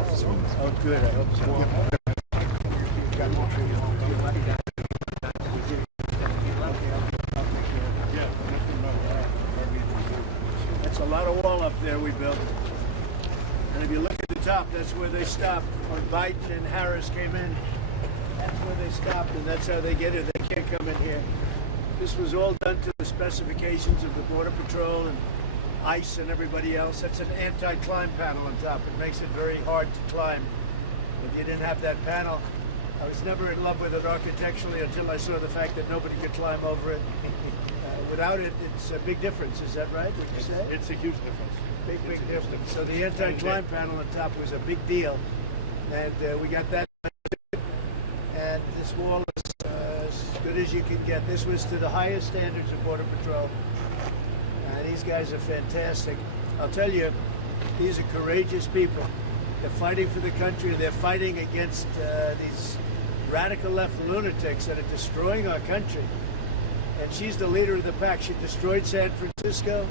Oh, good. I hope so. That's a lot of wall up there we built. And if you look at the top, that's where they stopped. When Biden and Harris came in, that's where they stopped, and that's how they get in. They can't come in here. This was all done to the specifications of the Border Patrol and ICE and everybody else. That's an anti-climb panel on top. It makes it very hard to climb. If you didn't have that panel, I was never in love with it architecturally until I saw the fact that nobody could climb over it. Without it, it's a big difference. Is that right? Would you say? It's a huge difference. Big difference. So the anti-climb panel on top was a big deal, and we got that. And this wall is as good as you can get. This was to the highest standards of Border Patrol. These guys are fantastic. I'll tell you, these are courageous people. They're fighting for the country. They're fighting against these radical left lunatics that are destroying our country. And she's the leader of the pack. She destroyed San Francisco,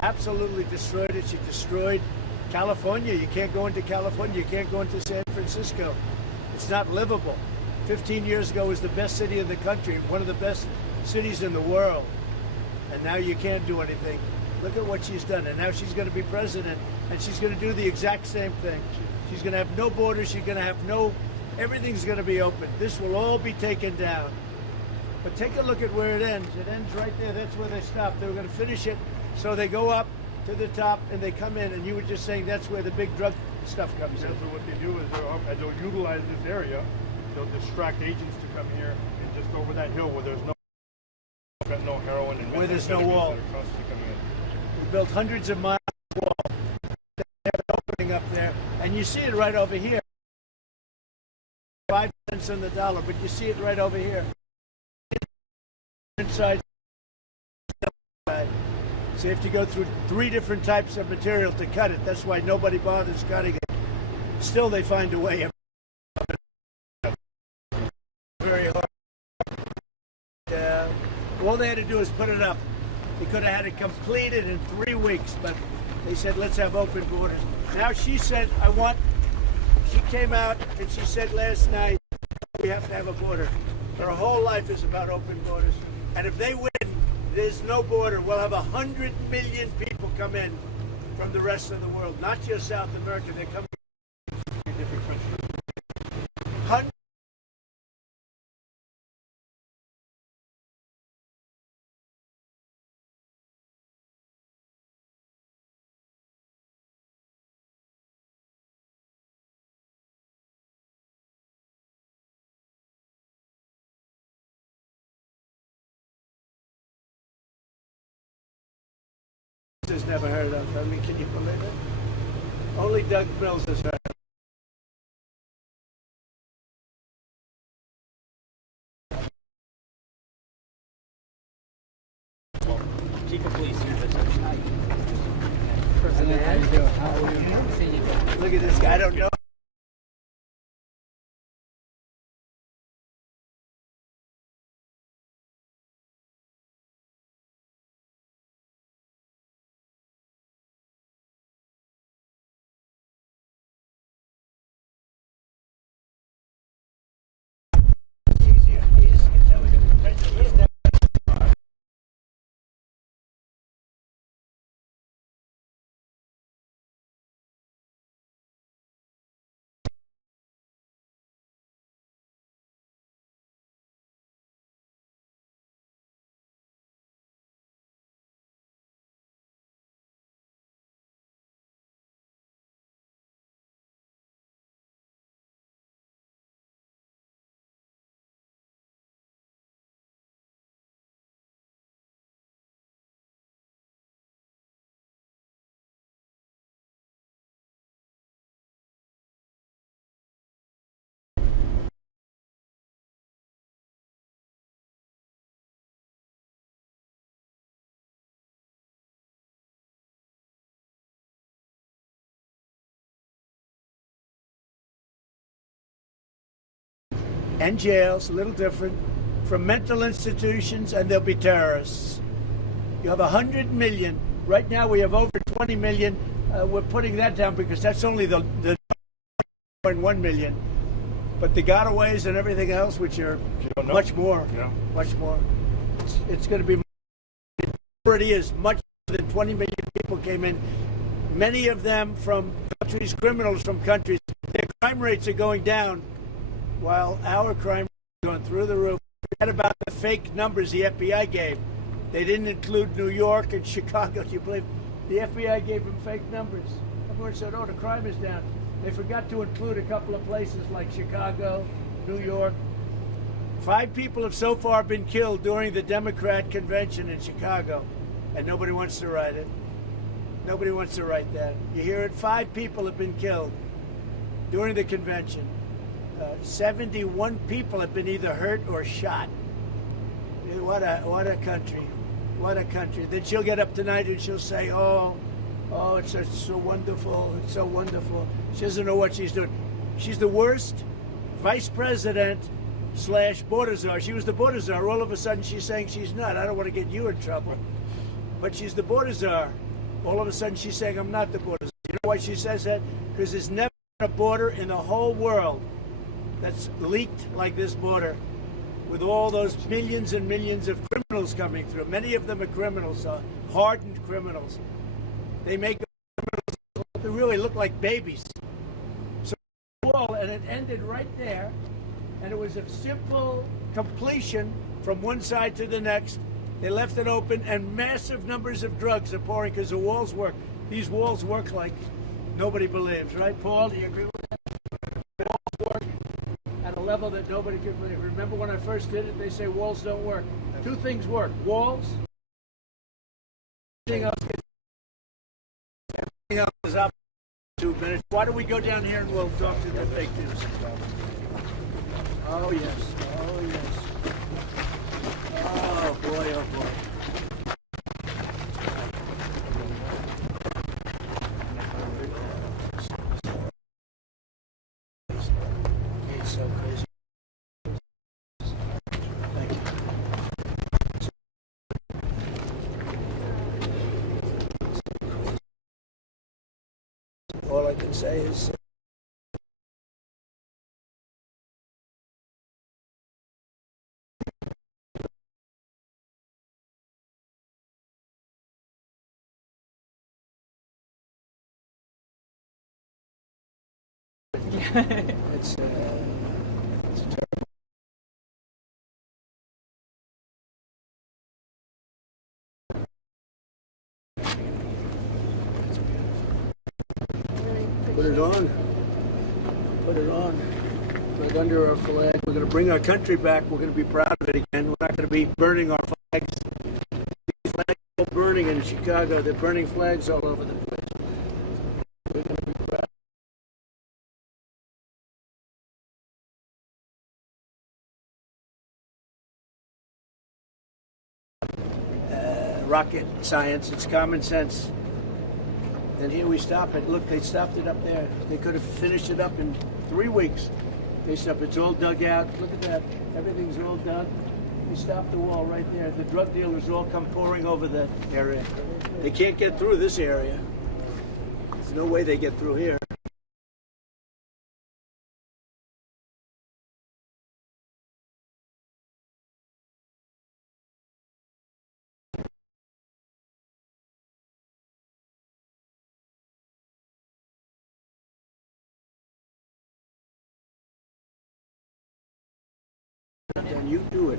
absolutely destroyed it. She destroyed California. You can't go into California. You can't go into San Francisco. It's not livable. 15 years ago, it was the best city in the country, one of the best cities in the world. And now you can't do anything. Look at what she's done. And now she's going to be president, and she's going to do the exact same thing. She's going to have no borders. She's going to have everything's going to be open. This will all be taken down. But take a look at where it ends. It ends right there. That's where they stopped. They were going to finish it. So they go up to the top, and they come in. And you were just saying that's where the big drug stuff comes in. So what they do is they'll utilize this area. They'll distract agents to come here and just over that hill where there's no heroin and where there's no wall. We built hundreds of miles of wall. They have an opening up there, and you see it right over here. 5 cents on the dollar, but you see it right over here. Inside. So you have to go through 3 different types of material to cut it. That's why nobody bothers cutting it. Still, they find a way. Very hard. All they had to do is put it up. They could have had it completed in 3 weeks, but they said, let's have open borders. Now she said, she came out and she said last night, we have to have a border. Her whole life is about open borders. And if they win, there's no border. We'll have 100 million people come in from the rest of the world, not just South America. They're coming from different countries. Has never heard of. I mean, can you believe it? Only Doug Mills has heard of. Chief of Police. Look at this guy. I don't know. And jails, a little different, from mental institutions, and they'll be terrorists. You have 100 million. Right now we have over 20 million. We're putting that down because that's only the 1 million. But the gotaways and everything else, which are much more, much more. It's going to be, it already is much more than 20 million people came in. Many of them from countries, criminals from countries. Their crime rates are going down, while our crime rates are going through the roof. Forget about the fake numbers the FBI gave. They didn't include New York and Chicago. Do you believe? The FBI gave them fake numbers. Everyone said, oh, the crime is down. They forgot to include a couple of places like Chicago, New York. 5 people have so far been killed during the Democrat convention in Chicago, and nobody wants to write it. Nobody wants to write that. You hear it? 5 people have been killed during the convention. 71 people have been either hurt or shot. What a country. What a country. Then she'll get up tonight and she'll say, oh, it's so wonderful. It's so wonderful. She doesn't know what she's doing. She's the worst vice president / border czar. She was the border czar. All of a sudden she's saying she's not. I don't want to get you in trouble. But she's the border czar. All of a sudden she's saying I'm not the border czar. You know why she says that? Because there's never been a border in the whole world that's leaked like this border, with all those millions and millions of criminals coming through. Many of them are criminals, hardened criminals. They make criminals they really look like babies. So wall, and it ended right there, and it was a simple completion from one side to the next. They left it open, and massive numbers of drugs are pouring because the walls work. These walls work like nobody believes, right, Paul? Do you agree with that? The walls work at a level that nobody can believe. Remember when I first did it, they say walls don't work. 2 things work: walls. Everything else is up. 2 minutes. Why don't we go down here and we'll talk to the fake news? Oh yes. Oh yes. Oh boy. Oh boy. It's so crazy. Thank you. All I can say is it's terrible. Put it on. Put it on. Put it under our flag. We're going to bring our country back. We're going to be proud of it again. We're not going to be burning our flags. The flags are burning in Chicago. They're burning flags all over the place. We're going to be proud. Rocket science, it's common sense. And here we stop it. Look, they stopped it up there. They could have finished it up in 3 weeks. They stopped. It's all dug out. Look at that. Everything's all dug. They stopped the wall right there. The drug dealers all come pouring over that area. They can't get through this area. There's no way they get through here. And you do it.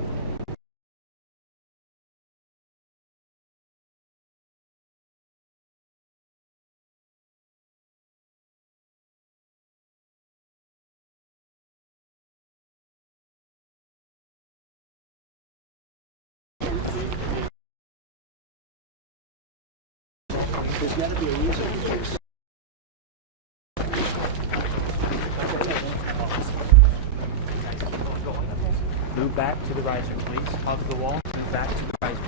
There's got to be a reason for this. Move back to the riser, please. Hug the wall. Move back to the riser.